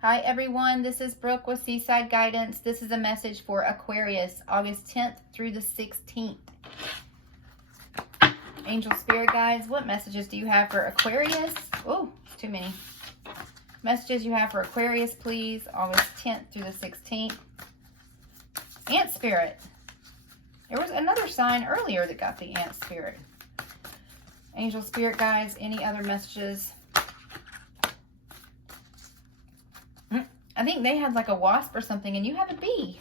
Hi everyone, this is Brooke with Seaside Guidance. This is a message for Aquarius, August 10th through the 16th. Angel Spirit Guides, what messages do you have for Aquarius? Oh, too many. Messages you have for Aquarius, please, August 10th through the 16th. Ant Spirit. There was another sign earlier that got the Ant Spirit. Angel Spirit Guides, any other messages? I think they had like a wasp or something, and you have a bee.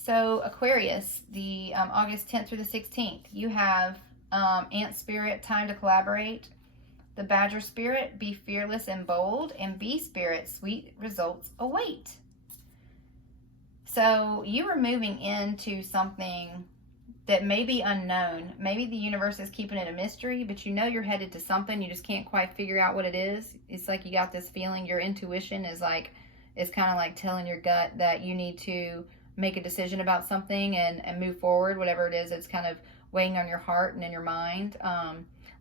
So Aquarius, the August 10th through the 16th, you have Ant Spirit, time to collaborate. The Badger Spirit, be fearless and bold. And Bee Spirit, sweet results await. So you are moving into something that may be unknown. Maybe the universe is keeping it a mystery, but you know you're headed to something. You just can't quite figure out what it is. It's like you got this feeling. Your intuition is kind of like telling your gut that you need to make a decision about something and move forward, whatever it is. It's kind of weighing on your heart and in your mind.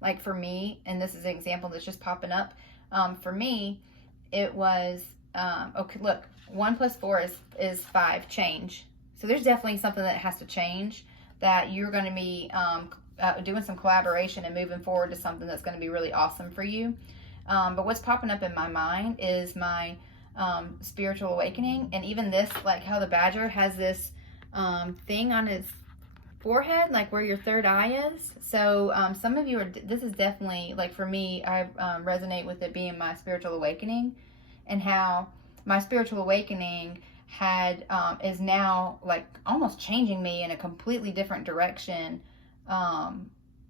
Like for me, and this is an example that's just popping up. For me, it was, okay, look, 1 + 4 is 5, change. So there's definitely something that has to change, that you're going to be doing some collaboration and moving forward to something that's going to be really awesome for you. But what's popping up in my mind is my spiritual awakening. And even this, like how the badger has this thing on his forehead, like where your third eye is. So some of you are, this is definitely, like for me, I resonate with it being my spiritual awakening, and how my spiritual awakening is now like almost changing me in a completely different direction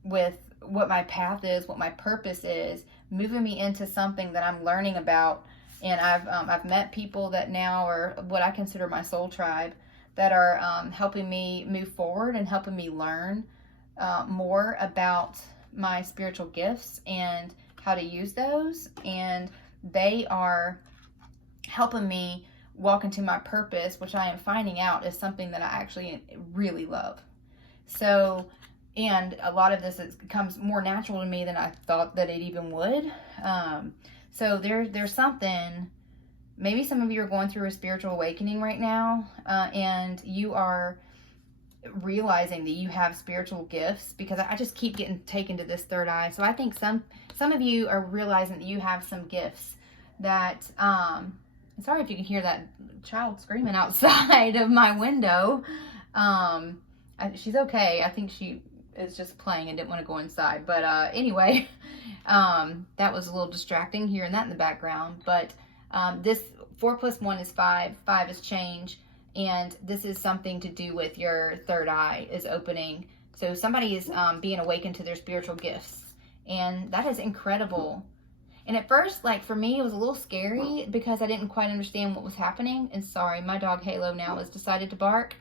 with what my path is, what my purpose is, moving me into something that I'm learning about. And I've met people that now are what I consider my soul tribe, that are helping me move forward and helping me learn more about my spiritual gifts and how to use those. And they are helping me walk into my purpose, which I am finding out is something that I actually really love. So, and a lot of this comes more natural to me than I thought that it even would. So there's something, maybe some of you are going through a spiritual awakening right now, and you are realizing that you have spiritual gifts, because I just keep getting taken to this third eye. So I think some of you are realizing that you have some gifts that, sorry if you can hear that child screaming outside of my window. She's okay. I think she is just playing and didn't want to go inside. But anyway, that was a little distracting, hearing that in the background. But this 4 + 1 is 5. 5 is change. And this is something to do with your third eye is opening. So somebody is being awakened to their spiritual gifts. And that is incredible. And at first, like for me, it was a little scary because I didn't quite understand what was happening. And sorry, my dog Halo now has decided to bark.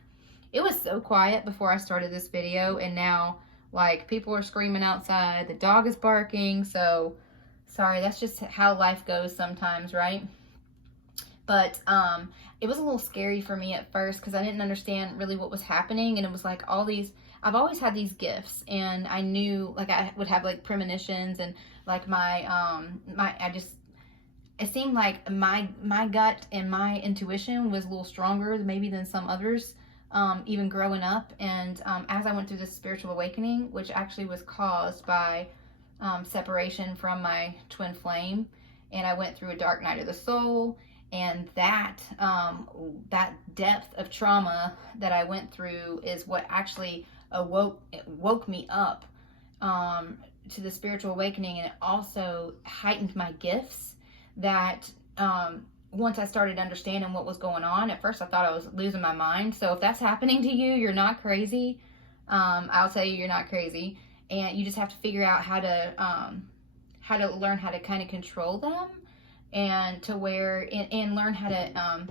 It was so quiet before I started this video, and now like people are screaming outside, the dog is barking. So sorry, that's just how life goes sometimes, right? But it was a little scary for me at first because I didn't understand really what was happening. And it was like all these, I've always had these gifts, and I knew like I would have like premonitions, and like it seemed like my gut and my intuition was a little stronger maybe than some others, even growing up. And as I went through this spiritual awakening, which actually was caused by separation from my twin flame, and I went through a dark night of the soul, and that depth of trauma that I went through is what actually woke me up to the spiritual awakening. And it also heightened my gifts, that once I started understanding what was going on, at first I thought I was losing my mind. So if that's happening to you, you're not crazy. I'll tell you, you're not crazy. And you just have to figure out how to learn how to kind of control them, and to where, and learn how to,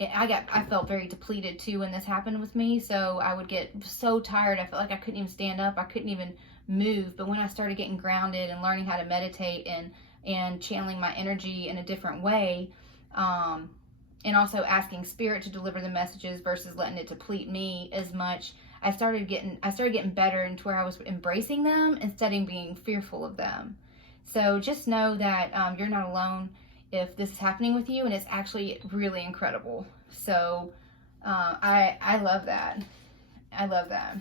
I felt very depleted too when this happened with me. So I would get so tired. I felt like I couldn't even stand up. I couldn't even move. But when I started getting grounded and learning how to meditate and channeling my energy in a different way, and also asking spirit to deliver the messages versus letting it deplete me as much, I started getting better into where I was embracing them instead of being fearful of them. So just know that you're not alone if this is happening with you, and it's actually really incredible. So I love that. I love that.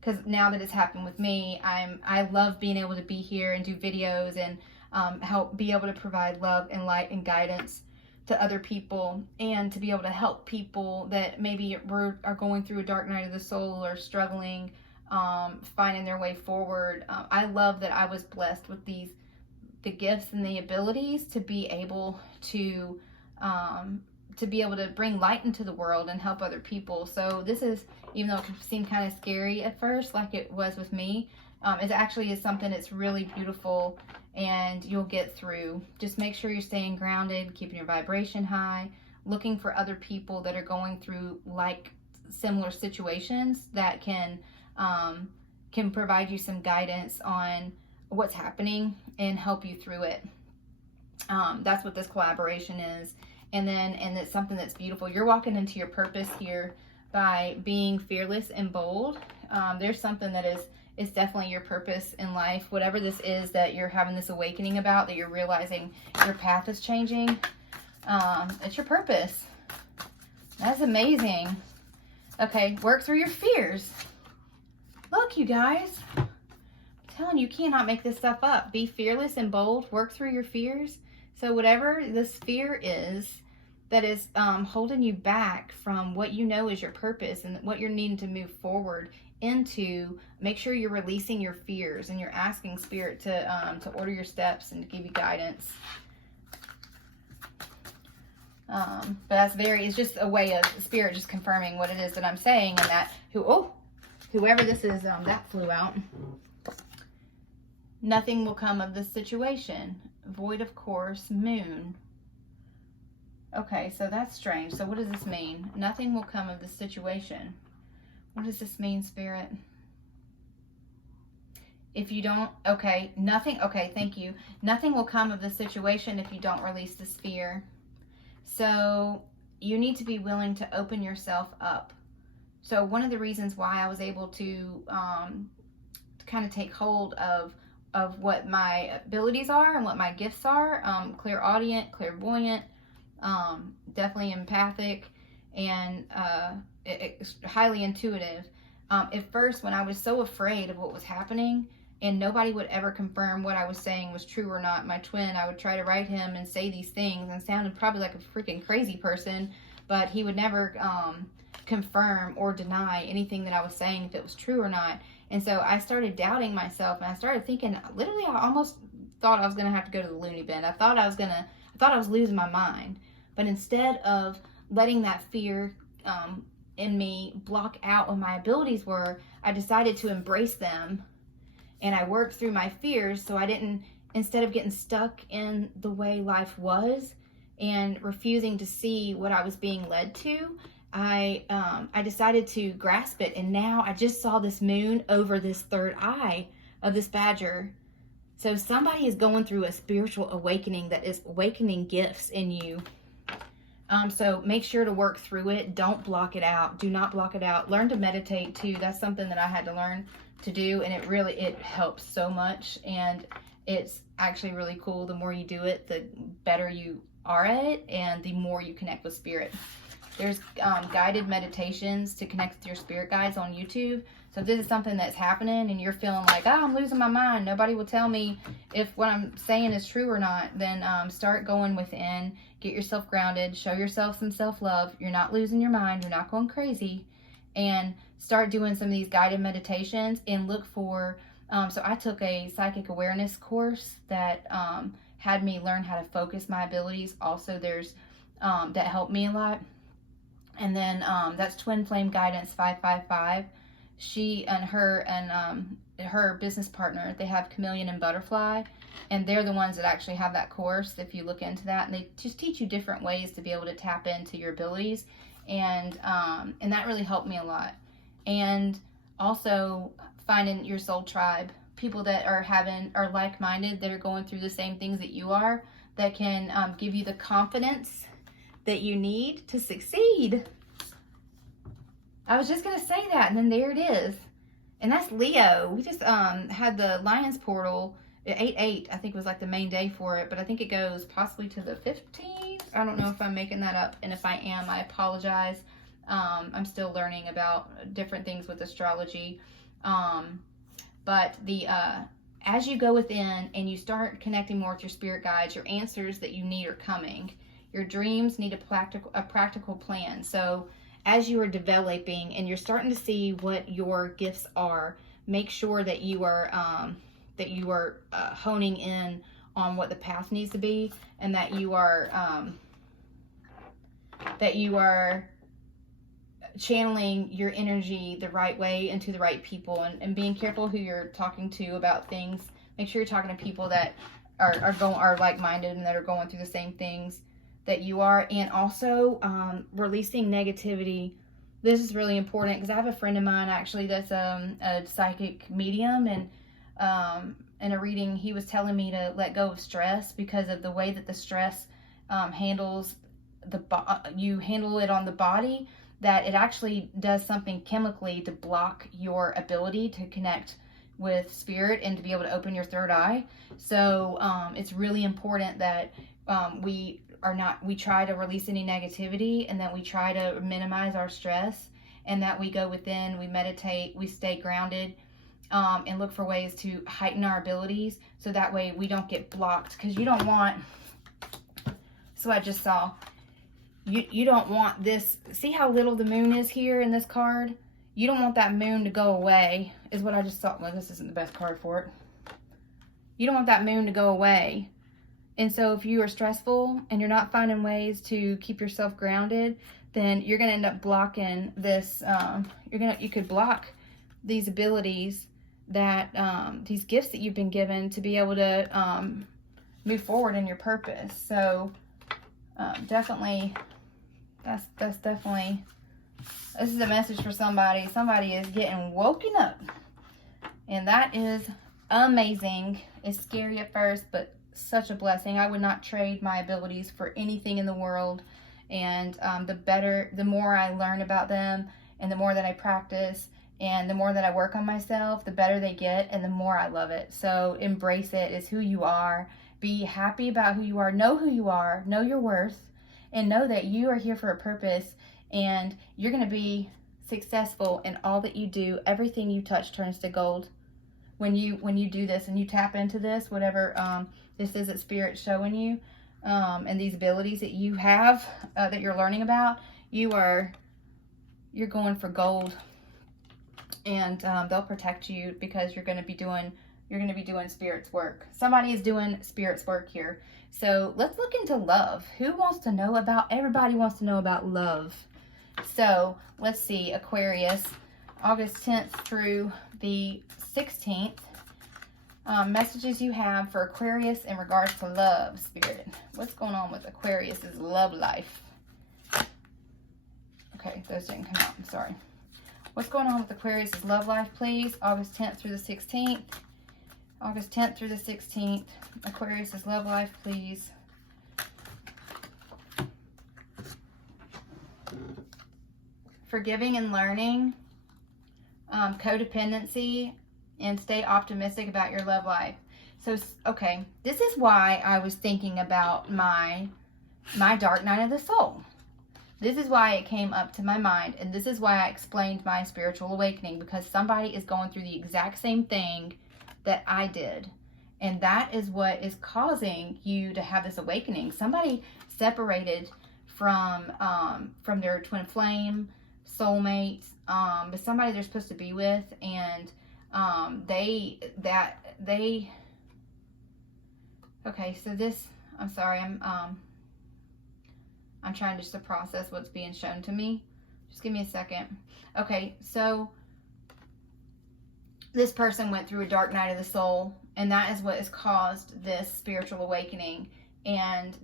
Because now that it's happened with me, I love being able to be here and do videos and help be able to provide love and light and guidance to other people, and to be able to help people that maybe are going through a dark night of the soul or struggling, finding their way forward. I love that I was blessed with the gifts and the abilities to be able to bring light into the world and help other people. So this is, even though it could seem kind of scary at first, like it was with me, it actually is something that's really beautiful, and you'll get through. Just make sure you're staying grounded, keeping your vibration high, looking for other people that are going through like similar situations that can provide you some guidance on what's happening and help you through it. That's what this collaboration is. And it's something that's beautiful. You're walking into your purpose here by being fearless and bold. There's something that is definitely your purpose in life. Whatever this is that you're having this awakening about, that you're realizing your path is changing, it's your purpose. That's amazing. Okay, work through your fears. Look, you guys. I'm telling you, cannot make this stuff up. Be fearless and bold. Work through your fears. So whatever this fear is that is holding you back from what you know is your purpose and what you're needing to move forward into, make sure you're releasing your fears and you're asking Spirit to order your steps and to give you guidance. But it's just a way of Spirit just confirming what it is that I'm saying, and that whoever this is, that flew out. Nothing will come of this situation. Void of course, moon. Okay, so that's strange. So what does this mean? Nothing will come of this situation. What does this mean, Spirit? If you don't, okay, nothing, okay, thank you. Nothing will come of this situation if you don't release this fear. So you need to be willing to open yourself up. So one of the reasons why I was able to kind of take hold of what my abilities are and what my gifts are, clairaudient, clairvoyant, definitely empathic, and highly intuitive. At first, when I was so afraid of what was happening and nobody would ever confirm what I was saying was true or not, my twin, I would try to write him and say these things and sounded probably like a freaking crazy person, but he would never confirm or deny anything that I was saying, if it was true or not. And so I started doubting myself, and I started thinking, literally, I almost thought I was going to have to go to the loony bin. I thought I was losing my mind. But instead of letting that fear in me block out what my abilities were, I decided to embrace them, and I worked through my fears. So I didn't, instead of getting stuck in the way life was and refusing to see what I was being led to, I decided to grasp it. And now I just saw this moon over this third eye of this badger. So somebody is going through a spiritual awakening that is awakening gifts in you. So make sure to work through it. Don't block it out. Do not block it out. Learn to meditate too. That's something that I had to learn to do, and it helps so much. And it's actually really cool. The more you do it, the better you are at it, and the more you connect with Spirit. There's guided meditations to connect with your spirit guides on YouTube. So if this is something that's happening and you're feeling like, I'm losing my mind, nobody will tell me if what I'm saying is true or not, then start going within, get yourself grounded, show yourself some self-love. You're not losing your mind. You're not going crazy. And start doing some of these guided meditations and look for, so I took a psychic awareness course that had me learn how to focus my abilities. Also, there's, that helped me a lot. And then that's Twin Flame Guidance 555. She and her business partner, they have Chameleon and Butterfly, and they're the ones that actually have that course. If you look into that, and they just teach you different ways to be able to tap into your abilities, and that really helped me a lot. And also finding your soul tribe, people that are like-minded, that are going through the same things that you are, that can give you the confidence that you need to succeed. I was just going to say that, and then there it is. And that's Leo. We just had the Lion's portal 8/8, I think, was like the main day for it, but I think it goes possibly to the 15th. I don't know if I'm making that up, and if I am, I apologize. I'm still learning about different things with astrology. But as you go within and you start connecting more with your spirit guides, your answers that you need are coming. Your dreams need a practical plan. So as you are developing and you're starting to see what your gifts are, make sure that you are honing in on what the path needs to be, and that you are channeling your energy the right way into the right people, and being careful who you're talking to about things. Make sure you're talking to people that are like-minded and that are going through the same things that you are. And also releasing negativity. This is really important, because I have a friend of mine actually that's a psychic medium, and in a reading he was telling me to let go of stress, because of the way that the stress handles you handle it on the body, that it actually does something chemically to block your ability to connect with spirit and to be able to open your third eye. So it's really important that we try to release any negativity, and that we try to minimize our stress, and that we go within, we meditate, we stay grounded, and look for ways to heighten our abilities, so that way we don't get blocked. Because you don't want, so I just saw, you don't want this, see how little the moon is here in this card? You don't want that moon to go away, is what I just saw. Well, this isn't the best card for it. You don't want that moon to go away. And so if you are stressful and you're not finding ways to keep yourself grounded, then you're going to end up blocking this, you could block these abilities that, these gifts that you've been given to be able to move forward in your purpose. So definitely, that's definitely, this is a message for somebody. Somebody is getting woken up, and that is amazing. It's scary at first, but such a blessing. I would not trade my abilities for anything in the world. And the more I learn about them, and the more that I practice, and the more that I work on myself, the better they get, and the more I love it. So embrace it. It's who you are. Be happy about who you are. Know who you are. Know your worth. And know that you are here for a purpose, and you're going to be successful in all that you do. Everything you touch turns to gold. When you do this and you tap into this, whatever this is that Spirit's showing you, and these abilities that you have, that you're learning about, you're going for gold. And they'll protect you, because you're going to be doing Spirit's work. Somebody is doing Spirit's work here. So let's look into love. Who wants to know about, everybody wants to know about love. So let's see, Aquarius, August 10th through the 16th. Messages you have for Aquarius in regards to love, Spirit. What's going on with Aquarius's love life? Okay, those didn't come out. I'm sorry. What's going on with Aquarius's love life, please? August 10th through the 16th. August 10th through the 16th. Aquarius's love life, please. Forgiving and learning. Codependency. And stay optimistic about your love life. So, okay, this is why I was thinking about my dark night of the soul. This is why it came up to my mind, and this is why I explained my spiritual awakening, because somebody is going through the exact same thing that I did. And that is what is causing you to have this awakening. Somebody separated from their twin flame, soulmate, but somebody they're supposed to be with, and okay, so this, I'm sorry, I'm trying just to process what's being shown to me. Just give me a second. Okay, so this person went through a dark night of the soul, and that is what has caused this spiritual awakening. And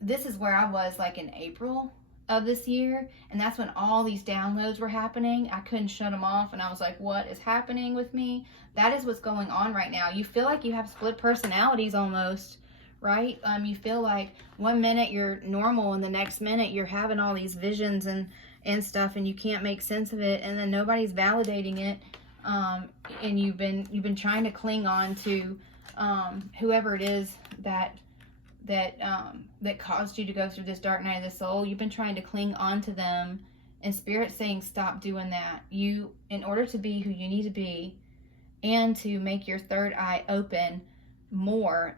this is where I was like in April of this year, and that's when all these downloads were happening. I couldn't shut them off, and I was like, what is happening with me? That is what's going on right now. You feel like you have split personalities almost, right? You feel like one minute you're normal, and the next minute you're having all these visions and stuff, and you can't make sense of it, and then nobody's validating it. and you've been trying to cling on to whoever it is that caused you to go through this dark night of the soul. You've been trying to cling on to them, and Spirit's saying stop doing that. In order to be who you need to be, and to make your third eye open more,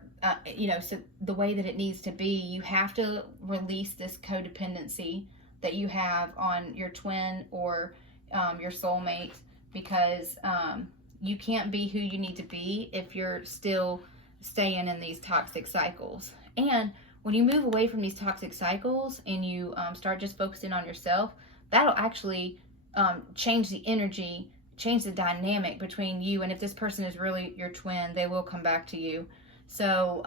so the way that it needs to be, you have to release this codependency that you have on your twin or your soulmate, because you can't be who you need to be if you're still staying in these toxic cycles. And when you move away from these toxic cycles and you start just focusing on yourself, that'll actually change the energy, change the dynamic between you. And if this person is really your twin, they will come back to you. So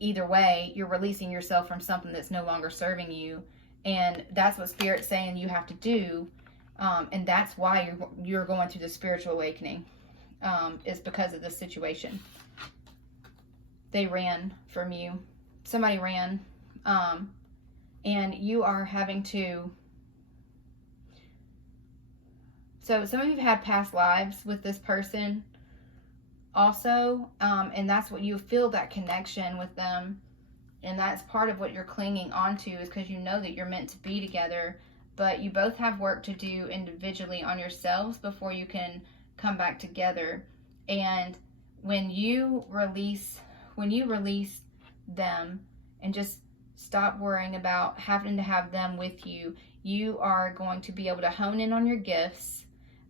either way, you're releasing yourself from something that's no longer serving you. And that's what Spirit's saying you have to do. And that's why you're going through the spiritual awakening, is because of this situation. They ran from you. Somebody ran. And you are having to... So some of you have had past lives with this person also. And that's what you feel, that connection with them. And that's part of what you're clinging onto, is because you know that you're meant to be together. But you both have work to do individually on yourselves before you can come back together. And when you release them and just stop worrying about having to have them with you, you are going to be able to hone in on your gifts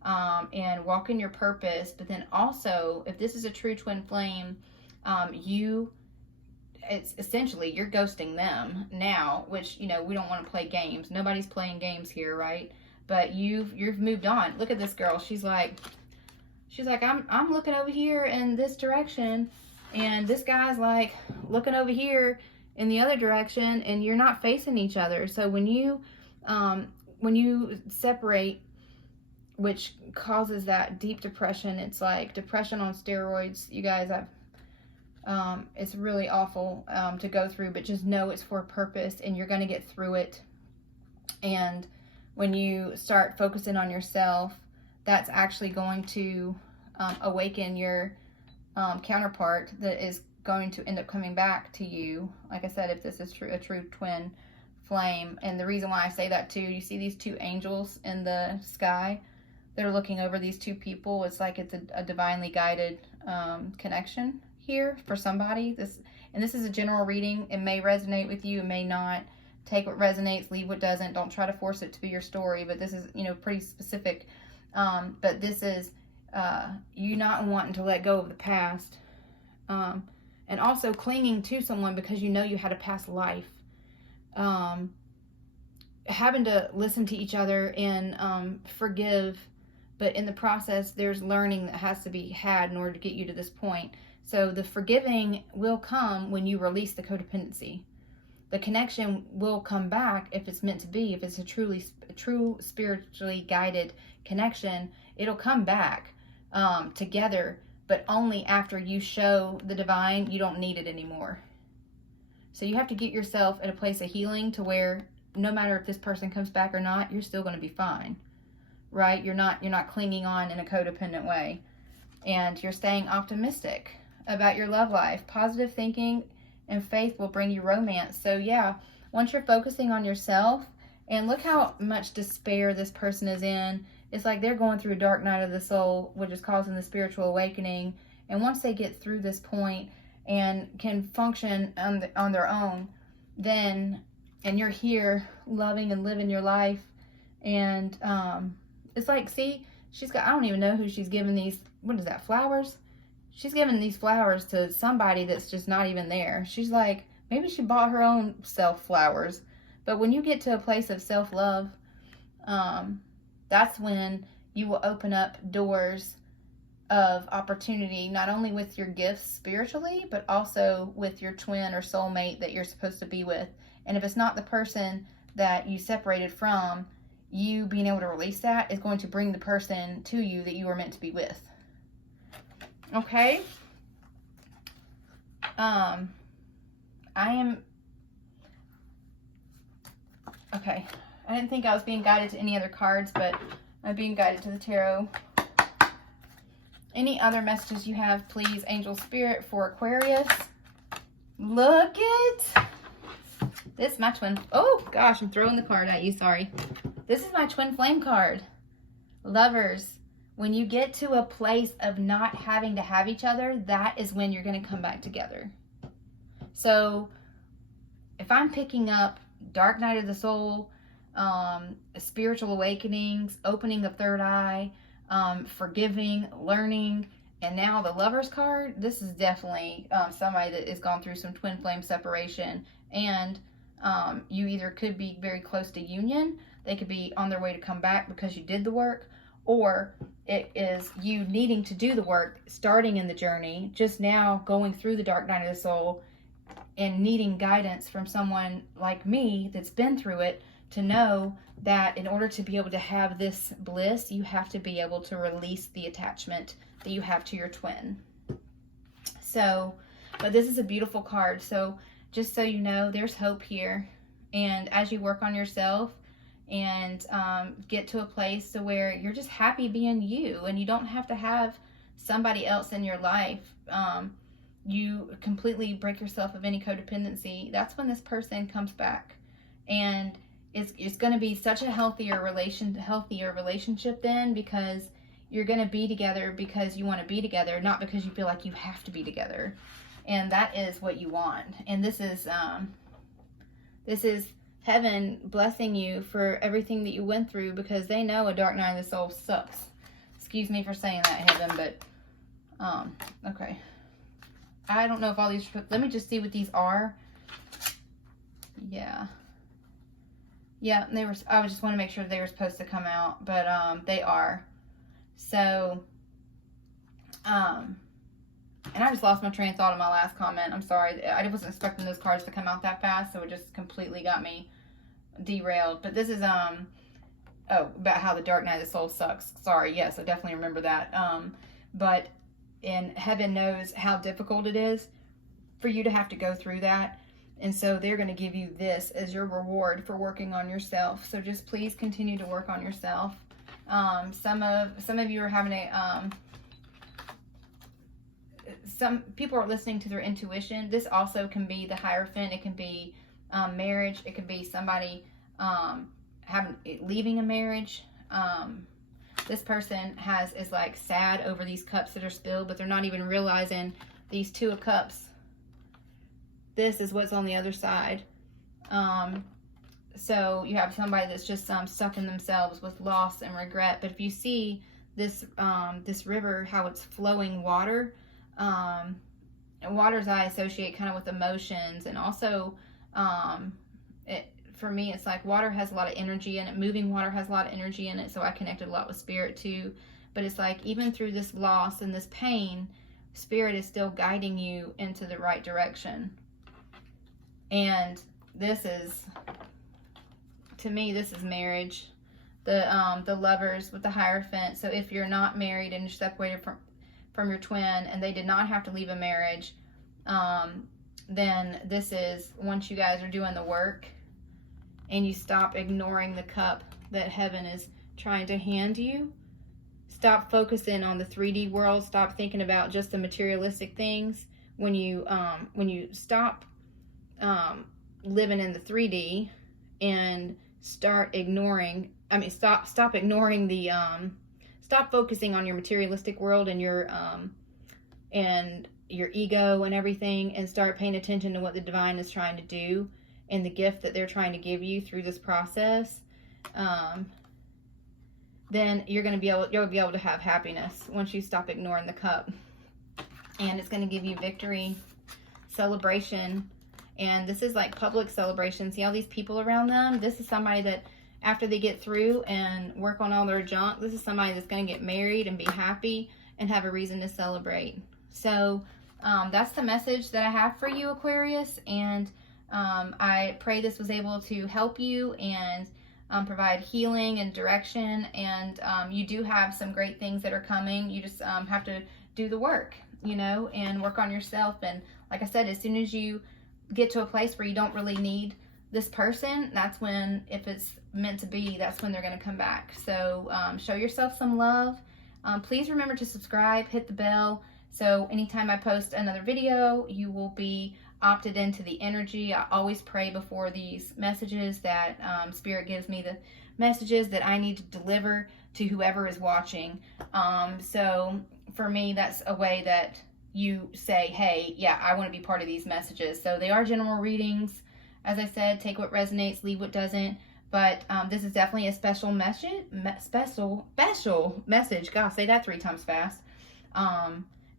and walk in your purpose. But then also, if this is a true twin flame, it's essentially you're ghosting them now, which, we don't want to play games. Nobody's playing games here, right? But you've moved on. Look at this girl. She's like, I'm looking over here in this direction, and this guy's like looking over here in the other direction, and you're not facing each other. So when you separate, which causes that deep depression, it's like depression on steroids, you guys. It's really awful to go through, but just know it's for a purpose, and you're going to get through it. And when you start focusing on yourself, that's actually going to awaken your counterpart that is going to end up coming back to you. Like I said, if this is a true twin flame. And the reason why I say that too, you see these two angels in the sky that are looking over these two people. It's like it's a divinely guided connection here for somebody. This is a general reading. It may resonate with you, it may not. Take what resonates, leave what doesn't. Don't try to force it to be your story, but this is pretty specific. But this is you not wanting to let go of the past, and also clinging to someone because you know you had a past life, having to listen to each other and forgive, but in the process there's learning that has to be had in order to get you to this point. So the forgiving will come when you release the codependency. The connection will come back if it's meant to be. If it's a true spiritually guided connection, it'll come back together, but only after you show the divine you don't need it anymore. So you have to get yourself at a place of healing to where no matter if this person comes back or not, you're still going to be fine, right? You're not clinging on in a codependent way, and you're staying optimistic about your love life. Positive thinking and faith will bring you romance. So yeah, once you're focusing on yourself, and look how much despair this person is in. It's like they're going through a dark night of the soul, which is causing the spiritual awakening. And once they get through this point and can function on their own, then, and you're here loving and living your life. And it's like, see, she's got, I don't even know who she's giving these, what is that, flowers? She's giving these flowers to somebody that's just not even there. She's like, maybe she bought her own self flowers. But when you get to a place of self-love, that's when you will open up doors of opportunity, not only with your gifts spiritually, but also with your twin or soulmate that you're supposed to be with. And if it's not the person that you separated from, you being able to release that is going to bring the person to you that you were meant to be with. Okay. Okay. I didn't think I was being guided to any other cards, but I'm being guided to the tarot. Any other messages you have, please, Angel Spirit, for Aquarius? Look it. This is my twin. Oh, gosh, I'm throwing the card at you. Sorry. This is my twin flame card. Lovers, when you get to a place of not having to have each other, that is when you're going to come back together. So if I'm picking up dark night of the soul, spiritual awakenings, opening the third eye, forgiving, learning, and now the Lovers card, this is definitely somebody that has gone through some twin flame separation, and you either could be very close to union, they could be on their way to come back because you did the work, or it is you needing to do the work, starting in the journey, just now going through the dark night of the soul, and needing guidance from someone like me that's been through it to know that in order to be able to have this bliss, you have to be able to release the attachment that you have to your twin. So, but this is a beautiful card. So just so you know, there's hope here. And as you work on yourself and get to a place to where you're just happy being you, and you don't have to have somebody else in your life, you completely break yourself of any codependency, that's when this person comes back. And it's going to be such a healthier relationship then, because you're going to be together because you want to be together, not because you feel like you have to be together. And that is what you want. And this is heaven blessing you for everything that you went through, because they know a dark night of the soul sucks. Excuse me for saying that, heaven, but okay. I don't know if all these, let me just see what these are. Yeah, they were, I just want to make sure they were supposed to come out, but they are. So, and I just lost my train of thought on my last comment. I'm sorry. I wasn't expecting those cards to come out that fast, so it just completely got me derailed. But this is, about how the dark night of the soul sucks. Sorry, yes, I definitely remember that. And heaven knows how difficult it is for you to have to go through that. And so they're going to give you this as your reward for working on yourself. So just please continue to work on yourself. Some of you are having some people are listening to their intuition. This also can be the Hierophant. It can be marriage. It can be somebody leaving a marriage. This person is like sad over these cups that are spilled, but they're not even realizing these Two of Cups. This is what's on the other side. So you have somebody that's just stuck in themselves with loss and regret. But if you see this this river, how it's flowing water, and waters I associate kind of with emotions, and also for me, it's like water has a lot of energy in it. Moving water has a lot of energy in it, so I connected a lot with Spirit too. But it's like, even through this loss and this pain, Spirit is still guiding you into the right direction. And this is, to me, this is marriage. The Lovers with the Hierophant. So if you're not married and you're separated from your twin, and they did not have to leave a marriage, then this is, once you guys are doing the work, and you stop ignoring the cup that heaven is trying to hand you. Stop focusing on the 3D world. Stop thinking about just the materialistic things. When you stop living in the 3D and start ignoring, stop ignoring the, stop focusing on your materialistic world and your ego and everything, and start paying attention to what the divine is trying to do and the gift that they're trying to give you through this process, then you'll be able to have happiness once you stop ignoring the cup. And it's going to give you victory, celebration, and this is like public celebration. See all these people around them? This is somebody that, after they get through and work on all their junk, this is somebody that's going to get married and be happy and have a reason to celebrate. So that's the message that I have for you, Aquarius, and I pray this was able to help you and provide healing and direction. And you do have some great things that are coming. You just have to do the work, and work on yourself. And like I said, as soon as you get to a place where you don't really need this person, that's when, if it's meant to be, that's when they're going to come back. So show yourself some love. Please remember to subscribe, hit the bell, so anytime I post another video, you will be opted into the energy. I always pray before these messages that Spirit gives me the messages that I need to deliver to whoever is watching. So for me, that's a way that you say, hey, yeah, I want to be part of these messages. So they are general readings. As I said, take what resonates, leave what doesn't. But this is definitely a special message. Special message. Gosh, say that 3 times fast.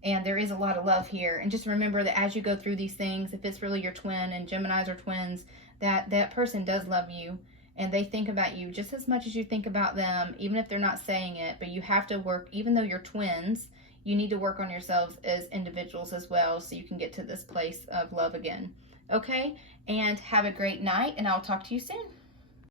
And there is a lot of love here. And just remember that as you go through these things, if it's really your twin, and Geminis are twins, that person does love you. And they think about you just as much as you think about them, even if they're not saying it. But you have to work, even though you're twins, you need to work on yourselves as individuals as well, so you can get to this place of love again. Okay? And have a great night, and I'll talk to you soon.